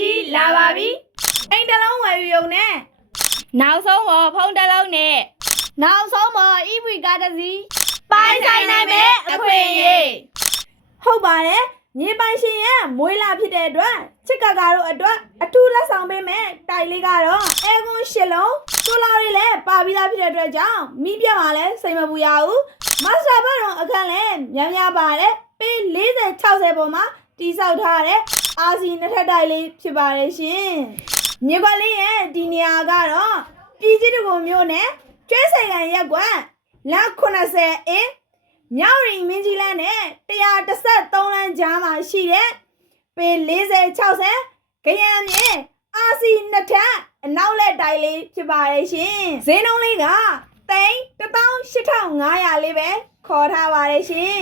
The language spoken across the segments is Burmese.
ကြီးလာပါပြီအိမ်တစ်လုံးဝယ်ယူုံနဲ့နောက်ဆုံးပေါ်ဖုန်းတစ်လုံးနဲ့နောက်ဆုံးပေါ် EV ကားတစ်စီးပိုင်ဆိုင်နိုင်မဲ့အခွင့်အရေးဟုတ်ပါတယ်မြေပိုင်ရှင်ရဲ့မွေးလာဖြစ်တဲ့အတွက်ချစ်ကကာတို့အတွက်အထူးလက်ဆောင်ပေးမယ်တိုက်လေးကတော့အဲကွန်း၈လုံးဆိုလာတွေလည်းပါပြီးသားဖြစ်တဲ့အတွက်ကြောင့်မိပြတ်မှာလည်းစိတ်မပူရဘူးမတ်စတာဘတ်တော်အခန်းလည်းများများပါတယ်ပေး40-60ပေါ်မှာတိဆောက်ထားတဲ့အာစီနှစ်ထပ်တိုက်လေးဖြစ်ပါတယ်ရှင်မြေကွက်လေးရဲ့ဒီနေရာကတော့ပြည်ကြီးတကူမျိုးနဲ့ကျွဲဆိုင်ကန်ရက်ကွက်လမ်း80အင်းမြောက်ရီမင်းကြီးလမ်းနဲ့113လမ်းကြားမှာရှိတဲ့ပေ40-60ခရမ်းမြေအာစီနှစ်ထပ်အနောက်လက်တိုက်လေးဖြစ်ပါတယ်ရှင်ဈေးနှုန်းလေးက18500လေးပဲခေါ်ထားပါတယ်ရှင်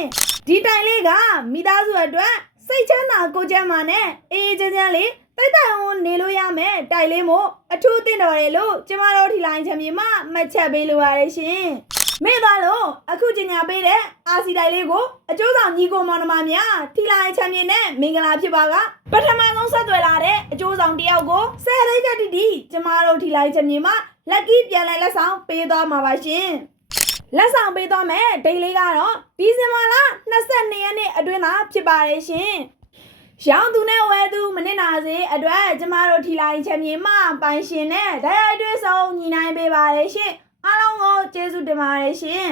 ဒီတိုင်လေးကမိသားစုအတွက်စိတ်ချမ်းသာကိုကျမ်းမာနဲ့အေးချမ်းချမ်းလေးတိုက်တိုင်ဝန်နေလို့ရမယ်တိုင်လေးမို့အထူးသင့်တော်တယ်လို့ကျမတို့ထီလိုင်းချမ်းမြေမှမှတ်ချက်ပေးလိုပါတယ်ရှင်မေ့သွားလို့အခုကျညာပေးတဲ့အာစီတိုင်လေးကိုအကျိုးဆောင်ညီကိုမောင်နှမများထီလိုင်းချမ်းမြေနဲ့မင်္ဂလာဖြစ်ပါကပထမဆုံးဆက်သွယ်လာတဲ့အကျိုးဆောင်တယောက်ကို10ရိတ်ကတိကျမတို့ထီလိုင်းချမ်းမြေမှလက်ကီးပြန်လဲလက်ဆောင်ပေးသွားမှာပါရှင်လက်ဆောင်ပေးသွားမယ်ဒိတ်လေးကတော့ဒီဇင်ဘာလ22ရက်နေ့အတွင်းသာဖြစ်ပါတယ်ရှင်ရောင်းသူနဲ့ဝယ်သူမနစ်နာစေအတွက်ကျမတို့ထီလိုင်းချမ်းမြေမှပိုင်ရှင်နဲ့ဓာတ်ရိုက်တွေ့ဆုံညီနိုင်ပေးပါရရှင်အားလုံးကိုကျေးဇူးတင်ပါတယ်ရှင်